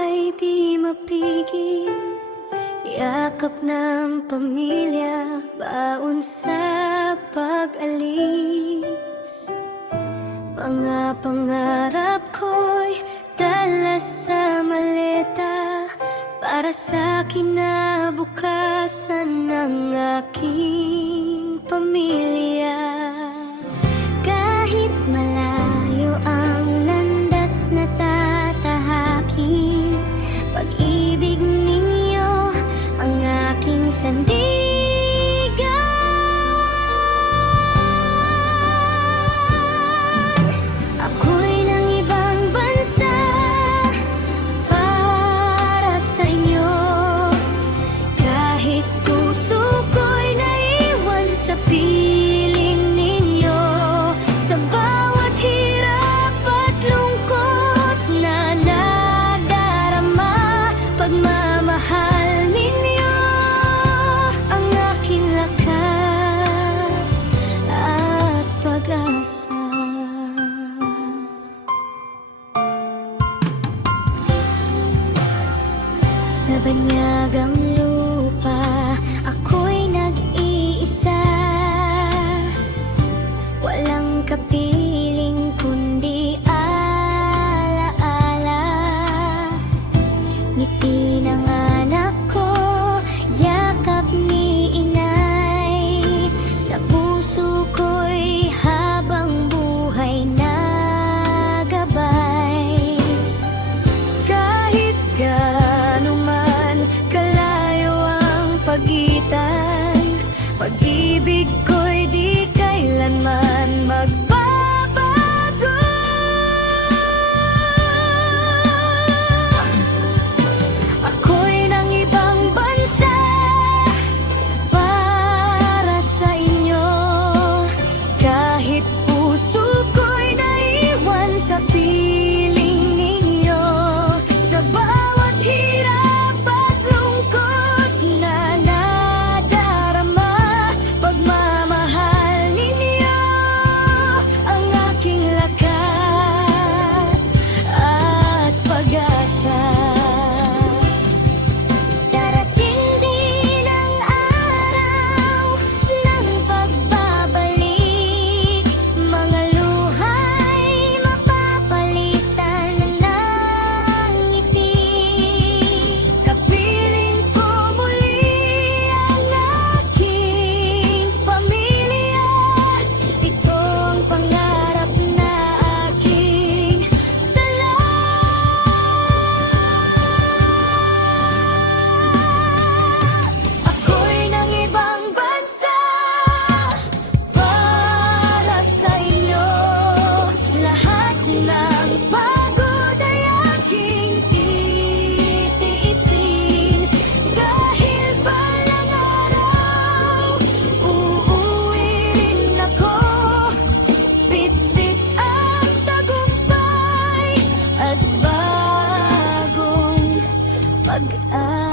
buhay di mapigil, yakap ng pamilya, baon sa pag-alis. Mga pangarap ko'y dala sa maleta, para sa kinabukasan ng aking pamilya. Kahit malayo ang landas na tatahakin, pag-ibig ninyo ang aking sandigan. Ako'y ng ibang bansa para sa inyo, kahit puso ko'y naiwan sa piling ninyo. Sa bawat hirap at lungkot na nadarama, pagmamahal ninyo ang aking lakas at pag-asa. Sa banyagang lupa, ako'y nag-iisa, walang kapiling kundi alaala. Ngiti ng anak ko, yakap ni inay, sa puso ko'y habang buhay na gabay. Kahit gaano man kalayo ang pagitan, pag-ibig ko'y di kailanman magbabago. Ako'y ng ibang bansa para sa inyo, kahit puso ko'y naiwan sa piling ninyo. Sa bawat hirap at lungkot na nadarama, pagmamahal ninyo ang aking lakas at pag-asa. Darating din ang araw ng pagbabalik, mga luha'y mapapalitan ng ngiti. Kapiling ko muli ang aking pamilya, ito ang pangarap na aking dala. Ako'y ng ibang bansa para sa inyo, lahat ng pagod ay aking titiisin. Dahil balang araw, uuwi rin ako, bitbit ang tagumpay at bagong pag-asa.